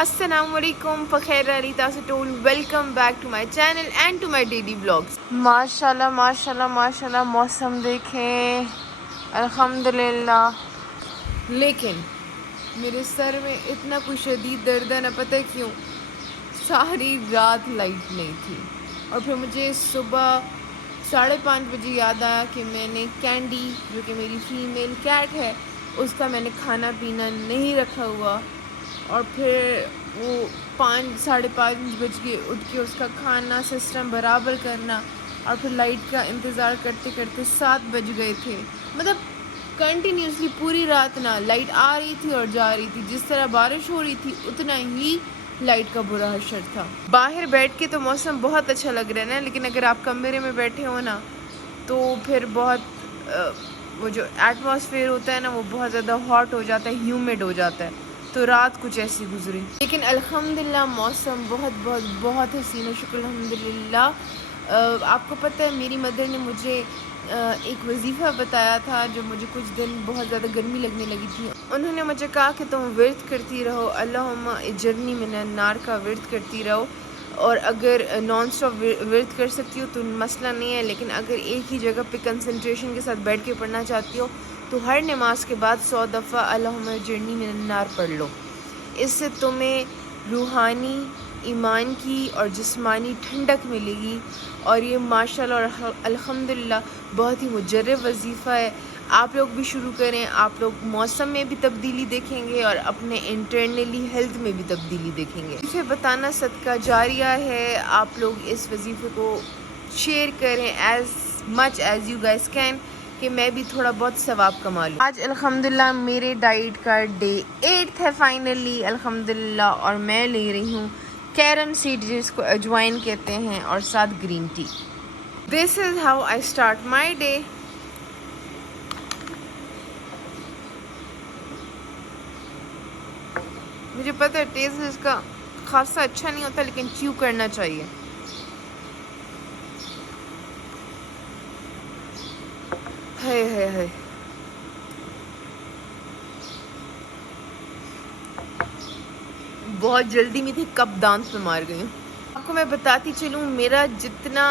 अस्सलामुअलैकुम फ़खैर अली तासटोल welcome back to my channel and to my daily blogs. माशाल्लाह माशाल्लाह माशाल्लाह मौसम देखें, अल्हम्दुलिल्लाह। लेकिन मेरे सर में इतना कुछ शदीद दर्द है ना, पता है क्यों? सारी रात लाइट नहीं थी और फिर मुझे सुबह 5:30 बजे याद आया कि मैंने कैंडी, जो कि मेरी फ़ीमेल कैट है, उसका मैंने खाना पीना नहीं रखा हुआ। और फिर वो 5 साढ़े 5 बज के उठ के उसका खाना सिस्टम बराबर करना, और फिर लाइट का इंतज़ार करते करते 7 बज गए थे। मतलब कंटिन्यूसली पूरी रात ना लाइट आ रही थी और जा रही थी। जिस तरह बारिश हो रही थी उतना ही लाइट का बुरा हशर था। बाहर बैठ के तो मौसम बहुत अच्छा लग रहा है ना, लेकिन अगर आप कमरे में बैठे हो ना तो फिर बहुत वो जो एटमॉस्फेयर होता है ना वो बहुत ज़्यादा हॉट हो जाता है, ह्यूमिड हो जाता है। तो रात कुछ ऐसी गुजरी, लेकिन अल्हम्दुलिल्लाह मौसम बहुत बहुत बहुत हसीन है, शुक्र अल्हम्दुलिल्लाह। आपको पता है मेरी मदर ने मुझे एक वजीफ़ा बताया था जब मुझे कुछ दिन बहुत ज़्यादा गर्मी लगने लगी थी। उन्होंने मुझे कहा कि तुम विर्द करती रहो, अल्लाहुम्मा इजरनी मिनन नार का विर्द करती रहो। और अगर नॉन स्टॉप विर्द कर सकती हो तो मसला नहीं है, लेकिन अगर एक ही जगह पे कंसंट्रेशन के साथ बैठ के पढ़ना चाहती हो तो हर नमाज के बाद 100 दफ़ा अल्लाहुम्मा इजरनी मिनन नार पढ़ लो। इससे तुम्हें रूहानी, ईमान की और जिस्मानी ठंडक मिलेगी। और ये माशाल्लाह और अल्हम्दुलिल्लाह बहुत ही मुजर्रब वजीफ़ा है। आप लोग भी शुरू करें। आप लोग मौसम में भी तब्दीली देखेंगे और अपने इंटरनली हेल्थ में भी तब्दीली देखेंगे। इसे बताना सदका जारिया है। आप लोग इस वजीफ़े को शेयर करें as much as you guys can, कि मैं भी थोड़ा बहुत सवाब कमा लूँ। आज अल्हम्दुलिल्लाह मेरे डाइट का डे 8 है फाइनली अल्हम्दुलिल्लाह, और मैं ले रही हूँ कैरम सीड, जिसको अजवाइन कहते हैं, और साथ green tea. This is how I start my day. मुझे पता है टेस्ट इसका खासा अच्छा नहीं होता, लेकिन च्यू करना चाहिए। है बहुत जल्दी में थी, कब दांत पे मार गई हूँ। आपको मैं बताती चलूँ, मेरा जितना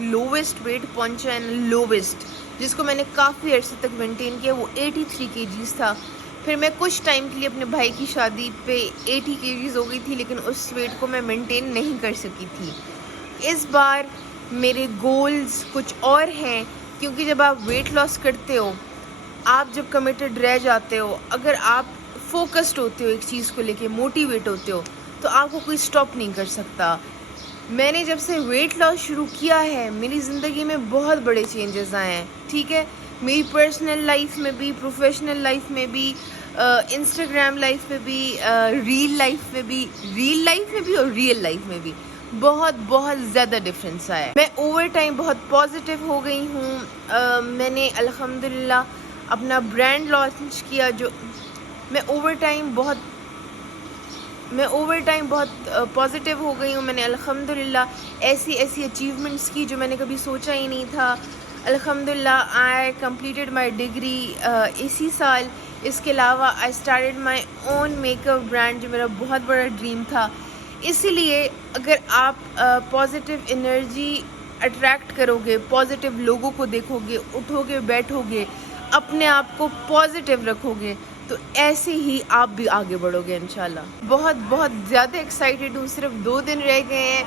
लोवेस्ट वेट पहुँचा है ना, लोवेस्ट जिसको मैंने काफ़ी अर्से तक मेंटेन किया, वो 83 kgs था। फिर मैं कुछ टाइम के लिए अपने भाई की शादी पे 80 kgs हो गई थी, लेकिन उस वेट को मैं मेंटेन नहीं कर सकी थी। इस बार मेरे गोल्स कुछ और हैं, क्योंकि जब आप वेट लॉस करते हो, आप जब कमिटेड रह जाते हो, अगर आप फोकस्ड होते हो एक चीज़ को लेके, मोटिवेट होते हो, तो आपको कोई स्टॉप नहीं कर सकता। मैंने जब से वेट लॉस शुरू किया है, मेरी ज़िंदगी में बहुत बड़े चेंजेस आए हैं। ठीक है, मेरी पर्सनल लाइफ में भी, प्रोफेशनल लाइफ में भी, इंस्टाग्राम लाइफ में भी, रील लाइफ में भी, और रियल लाइफ में भी बहुत बहुत ज़्यादा डिफरेंस आया है। मैं ओवर टाइम बहुत पॉजिटिव हो गई हूँ। मैंने अल्हम्दुलिल्लाह अपना ब्रांड लॉन्च किया, जो मैं ओवर टाइम बहुत पॉजिटिव हो गई हूँ। मैंने अल्हम्दुलिल्लाह ऐसी अचीवमेंट्स की जो मैंने कभी सोचा ही नहीं था। अल्हम्दुलिल्लाह आई कंप्लीटेड माय डिग्री इसी साल। इसके अलावा I started my own makeup brand, जो मेरा बहुत बड़ा ड्रीम था। इसीलिए अगर आप पॉजिटिव एनर्जी अट्रैक्ट करोगे, पॉजिटिव लोगों को देखोगे, उठोगे बैठोगे, अपने आप को पॉजिटिव रखोगे, तो ऐसे ही आप भी आगे बढ़ोगे इंशाल्लाह। बहुत बहुत ज़्यादा एक्साइटेड हूँ। सिर्फ 2 दिन रह गए हैं।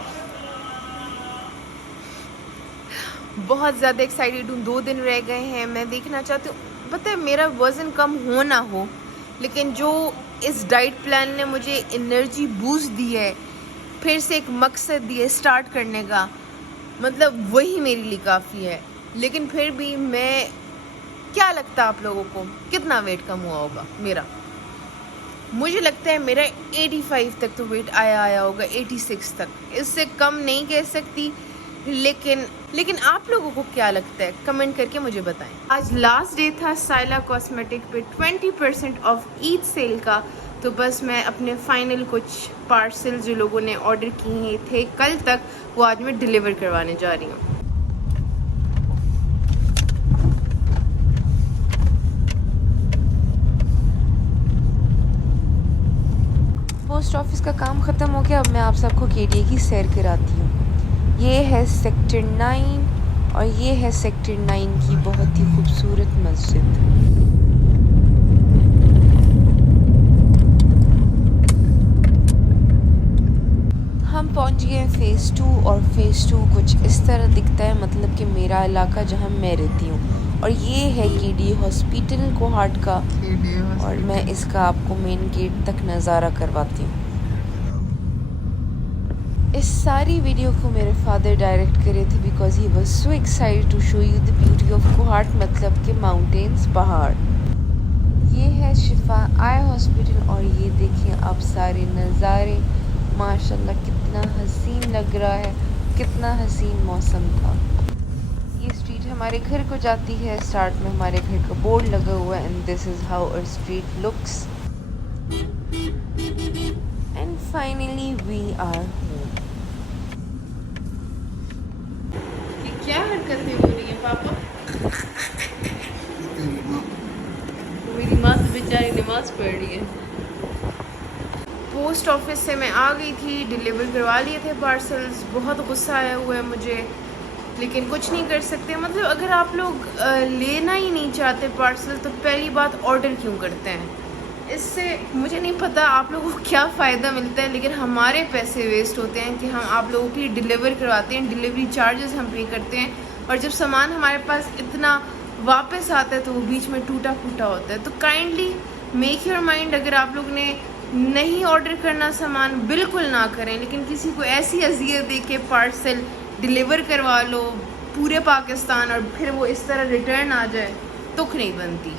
बहुत ज़्यादा एक्साइटेड हूँ, 2 दिन रह गए हैं। मैं देखना चाहती हूँ, पता है मेरा वज़न कम हो ना हो, लेकिन जो इस डाइट प्लान ने मुझे एनर्जी बूस्ट दी है, फिर से एक मकसद दिया स्टार्ट करने का, मतलब वही मेरे लिए काफ़ी है। लेकिन फिर भी मैं, क्या लगता है आप लोगों को कितना वेट कम हुआ होगा मेरा? मुझे लगता है मेरा 85 तक तो वेट आया होगा, 86 तक। इससे कम नहीं कह सकती, लेकिन आप लोगों को क्या लगता है, कमेंट करके मुझे बताएं। आज लास्ट डे था साइला कॉस्मेटिक पे 20% ऑफ ईद सेल का। तो बस मैं अपने फाइनल कुछ पार्सल जो लोगों ने ऑर्डर किए थे कल तक, वो आज मैं डिलीवर करवाने जा रही हूँ। पोस्ट ऑफिस का काम ख़त्म हो गया। अब मैं आप सबको केडीए की सैर कराती हूँ। ये है सेक्टर 9 और ये है सेक्टर 9 की बहुत ही खूबसूरत मस्जिद। हम पहुंच गए हैं फ़ेज़ 2 और फ़ेज़ 2 कुछ इस तरह दिखता है, मतलब कि मेरा इलाका जहां मैं रहती हूँ। और ये है केडीए हॉस्पिटल कोहाट का, और मैं इसका आपको मेन गेट तक नज़ारा करवाती हूँ। इस सारी वीडियो को मेरे फादर डायरेक्ट करे थे because he was so excited to show you the beauty of Kohat, मतलब के माउंटेन्स, पहाड़। ये है शिफा आई हॉस्पिटल और ये देखिए आप सारे नज़ारे, माशाल्लाह कितना हसीन लग रहा है, कितना हसीन मौसम था। ये स्ट्रीट हमारे घर को जाती है। स्टार्ट में हमारे घर का बोर्ड लगा हुआ है and this is how our street looks and finally we are home. क्या हरकतें हो रही है पापा? मेरी माँ तो बेचारी नमाज पढ़ रही है। पोस्ट ऑफिस से मैं आ गई थी, डिलीवर करवा लिए थे पार्सल्स। बहुत गुस्सा आया हुआ है मुझे, लेकिन कुछ नहीं कर सकते। मतलब अगर आप लोग लेना ही नहीं चाहते पार्सल तो पहली बात ऑर्डर क्यों करते हैं? इससे मुझे नहीं पता आप लोगों को क्या फ़ायदा मिलता है, लेकिन हमारे पैसे वेस्ट होते हैं कि हम आप लोगों के लिए डिलीवर करवाते हैं, डिलीवरी चार्जेस हम पे करते हैं, और जब सामान हमारे पास इतना वापस आता है तो वो बीच में टूटा फूटा होता है। तो काइंडली मेक योर माइंड, अगर आप लोग ने नहीं ऑर्डर करना सामान बिल्कुल ना करें, लेकिन किसी को ऐसी अजियत दे के पार्सल डिलीवर करवा लो पूरे पाकिस्तान और फिर वो इस तरह रिटर्न आ जाए, तुक नहीं बनती।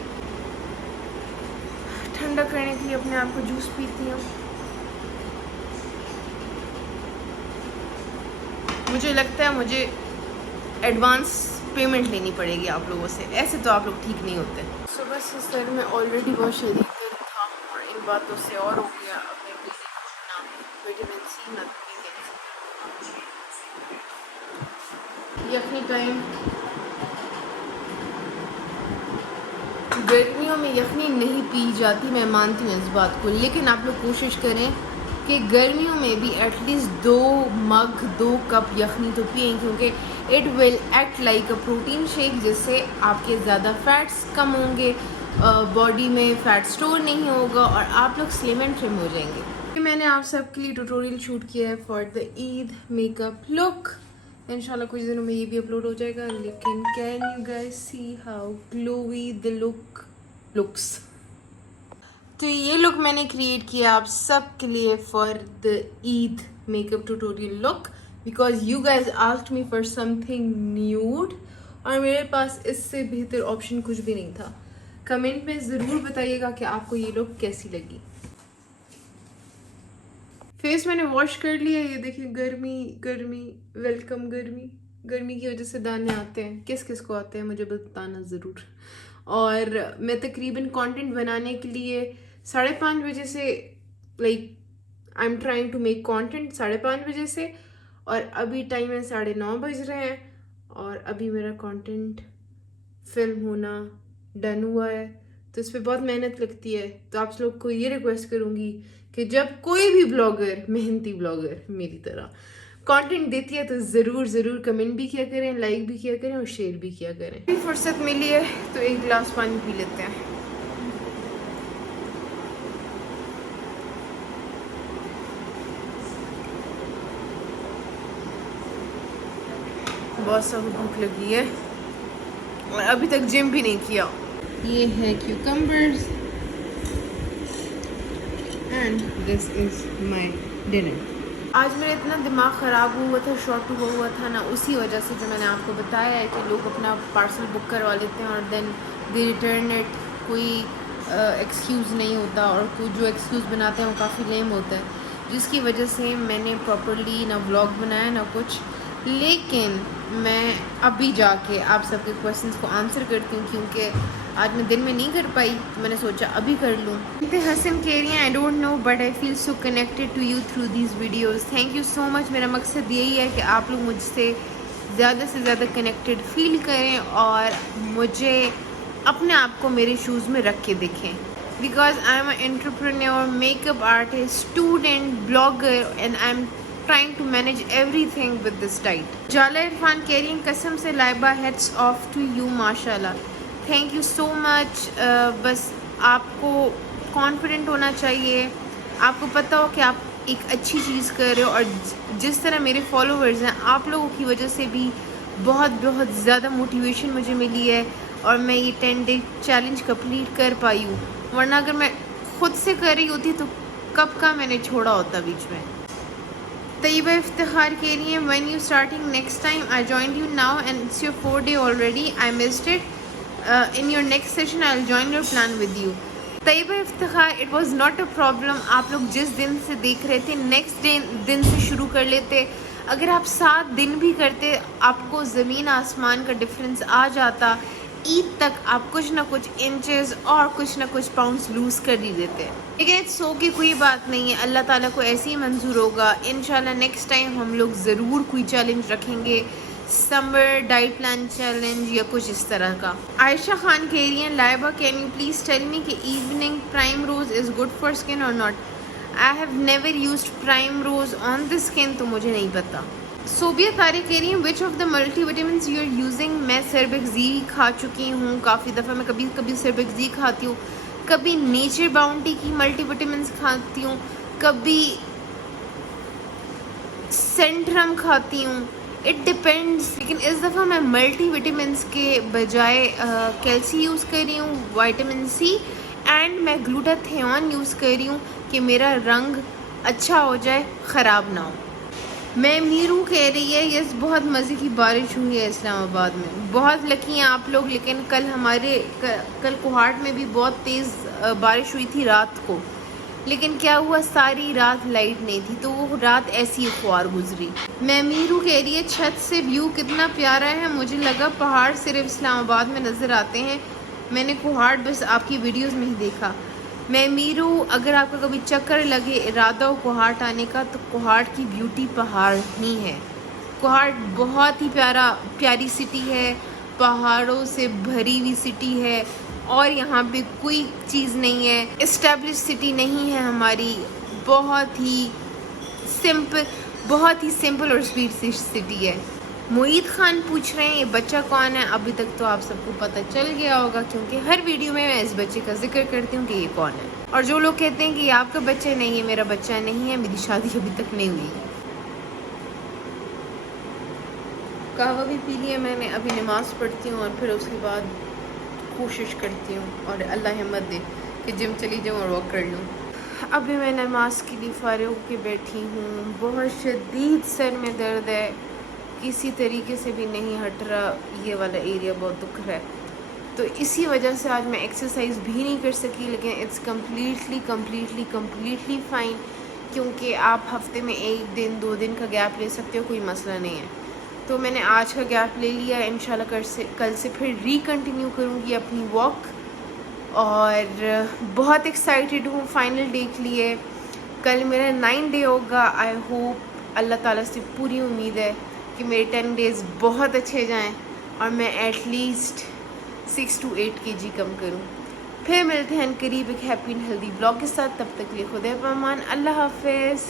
ठंडा करने के लिए अपने आप को जूस पीती हूँ। मुझे लगता है मुझे एडवांस पेमेंट लेनी पड़ेगी आप लोगों से, ऐसे तो आप लोग ठीक नहीं होते। सुबह से सर में ऑलरेडी बहुत शदीद दर्द था और इन बातों से और हो गया। अब मैं अपना विटामिन सी ना यखनी टाइम, गर्मियों में यखनी नहीं पी जाती, मैं मानती हूँ इस बात को, लेकिन आप लोग कोशिश करें कि गर्मियों में भी एटलीस्ट 2 कप यखनी तो पिएं, क्योंकि it will act like a protein shake, जिससे आपके ज़्यादा फैट्स कम होंगे, बॉडी में फ़ैट स्टोर नहीं होगा और आप लोग स्लिम एंड ट्रिम हो जाएंगे। मैंने आप सबके लिए ट्यूटोरियल शूट किया है for the Eid makeup look. इंशाल्लाह कुछ दिनों में ये भी अपलोड हो जाएगा, लेकिन can you guys see how glowy the looks. तो ये लुक मैंने क्रिएट किया आप सब के लिए for the Eid makeup tutorial look, because you guys asked me for something nude और मेरे पास इससे बेहतर ऑप्शन कुछ भी नहीं था। कमेंट में ज़रूर बताइएगा कि आपको ये लुक कैसी लगी। फेस मैंने वॉश कर लिया, ये देखिए गर्मी गर्मी, वेलकम गर्मी। गर्मी की वजह से दाने आते हैं, किस किस को आते हैं मुझे बताना ज़रूर। और मैं तकरीबन कंटेंट बनाने के लिए 5:30 बजे से I am trying to make content 5:30 बजे से, और अभी टाइम है 9:30 बज रहे हैं और अभी मेरा कंटेंट फिल्म होना डन हुआ है। तो इस पर बहुत मेहनत लगती है। तो आप लोग को ये रिक्वेस्ट करूँगी कि जब कोई भी ब्लॉगर, मेहनती ब्लॉगर मेरी तरह कंटेंट देती है तो ज़रूर कमेंट भी किया करें, लाइक भी किया करें और शेयर भी किया करें। फुर्सत मिली है तो एक गिलास पानी पी लेते हैं। बहुत सब भूख लगी है और अभी तक जिम भी नहीं किया। ये है cucumbers and this is my dinner. आज मेरा इतना दिमाग ख़राब हुआ था, शॉर्ट हुआ था ना, उसी वजह से जो मैंने आपको बताया है कि लोग अपना पार्सल बुक करवा लेते हैं और देन दे रिटर्न इट। कोई एक्सक्यूज़ नहीं होता और कोई जो एक्सक्यूज़ बनाते हैं वो काफ़ी लेम होता है, जिसकी वजह से मैंने प्रॉपर्ली ना व्लॉग बनाया ना कुछ। लेकिन मैं अभी जाके आप सबके क्वेश्चंस को आंसर करती हूँ, क्योंकि आज मैं दिन में नहीं कर पाई तो मैंने सोचा अभी कर लूँ। हसन कह रही हैं I don't know but I feel so connected to you through these videos. Thank you so much. मेरा मकसद यही है कि आप लोग मुझसे ज़्यादा से ज़्यादा कनेक्टेड फील करें और मुझे अपने आप को मेरे शूज़ में रख के देखें। because I'm an entrepreneur, makeup artist, student, blogger, and I'm trying to manage everything with this diet. Jala Irfan कह रही हैं कसम से Laiba heads off to you माशाल्लाह. Thank you so much. बस आपको confident होना चाहिए. आपको पता हो कि आप एक अच्छी चीज़ कर रहे हो, और जिस तरह मेरे followers हैं, आप लोगों की वजह से भी बहुत ज़्यादा मोटिवेशन मुझे मिली है और मैं ये 10 डे चैलेंज कंप्लीट कर पाई हूँ. वरना अगर मैं खुद से कर रही होती तो कब का मैंने छोड़ा होता बीच में. तैयबा इफ्तिखार के लिए when you starting next time I joined you now and it's your 4 day already. I missed it. In your next session I will join your plan with you. Taiba Iftikhar, it was not a problem. आप लोग जिस दिन से देख रहे थे next दिन से शुरू कर लेते. अगर आप 7 दिन भी करते आपको ज़मीन आसमान का डिफरेंस आ जाता. ईद तक आप कुछ ना कुछ इंचेस और कुछ ना कुछ पाउंड्स लूज़ कर ही देते. लेकिन इट्स ओके, कोई बात नहीं है. अल्लाह ताला को ऐसे ही मंजूर होगा. इंशाल्लाह नेक्स्ट टाइम हम लोग ज़रूर कोई चैलेंज रखेंगे, समर डाइट प्लान चैलेंज या कुछ इस तरह का. आयशा खान कह रही हैं Laiba can you please tell me कि evening primrose is good for skin और नॉट. I have never used primrose on the skin, तो मुझे नहीं पता. सोबिया तारिक कह रही हैं which of the multivitamin you are using. मैं सर्बेक्सी खा चुकी हूँ काफ़ी दफ़ा. मैं कभी सर्बेक्सी खाती हूँ, कभी नेचर बाउंटी की मल्टीविटामिन खाती हूँ, कभी सेंट्रम खाती हूँ. It depends. लेकिन इस दफ़ा मैं मल्टीविटामिन के बजाय कैल्सी यूज़ कर रही हूँ, विटामिन सी, एंड मैं ग्लूटाथियोन यूज़ कर रही हूँ कि मेरा रंग अच्छा हो जाए, ख़राब ना हो. मैं मीरू कह रही है यस बहुत मज़े की बारिश हुई है इस्लामाबाद में. बहुत लकी हैं आप लोग. लेकिन कल कोहाट में भी बहुत तेज़ बारिश हुई थी रात को. लेकिन क्या हुआ, सारी रात लाइट नहीं थी, तो वो रात ऐसी ही ख्वार गुजरी. मैं मीरू कह रही है छत से व्यू कितना प्यारा है. मुझे लगा पहाड़ सिर्फ इस्लामाबाद में नज़र आते हैं. मैंने कोहाट बस आपकी वीडियोज़ में ही देखा. मैं मीरू, अगर आपका कभी चक्कर लगे, इरादा हो कोहाट आने का, तो कोहाट की ब्यूटी पहाड़ ही है. कोहाट बहुत ही प्यारी सिटी है, पहाड़ों से भरी हुई सिटी है, और यहाँ पे कोई चीज़ नहीं है, इस्टेब्लिश सिटी नहीं है हमारी. बहुत ही सिंपल और स्वीट सी सिटी है. मुईद खान पूछ रहे हैं ये बच्चा कौन है. अभी तक तो आप सबको पता चल गया होगा, क्योंकि हर वीडियो में मैं इस बच्चे का जिक्र करती हूँ कि ये कौन है. और जो लोग कहते हैं कि ये आपका बच्चा नहीं है, मेरा बच्चा नहीं है, मेरी शादी अभी तक नहीं हुई. कहवा भी पी लिया मैंने. अभी नमाज़ पढ़ती हूँ और फिर उसके बाद कोशिश करती हूँ और अल्लाह हिम्मत दे कि जिम चली जाऊँ और वॉक कर लूँ. अभी मैं नमाज के लिए फारिग होके बैठी हूँ. बहुत शदीद सर में दर्द है, किसी तरीके से भी नहीं हट रहा. ये वाला एरिया बहुत दुख रहा है, तो इसी वजह से आज मैं एक्सरसाइज भी नहीं कर सकी. लेकिन इट्स कम्प्लीटली फ़ाइन, क्योंकि आप हफ्ते में 1 दिन 2 दिन का गैप ले सकते हो, कोई मसला नहीं है. तो मैंने आज का गैप ले लिया. इंशाल्लाह कल से फिर रिकंटिन्यू करूँगी अपनी वॉक. और बहुत एक्साइटेड हूँ फाइनल डे के लिए. कल मेरा 9 डे होगा. आई होप, अल्लाह ताला से पूरी उम्मीद है कि मेरे 10 डेज़ बहुत अच्छे जाएं और मैं एटलीस्ट 6 to 8 kg कम करूं. फिर मिलते हैं करीब एक हैप्पी एंड हेल्दी ब्लॉग के साथ. तब तक लिए खुदा पामान. अल्लाह हाफिज़.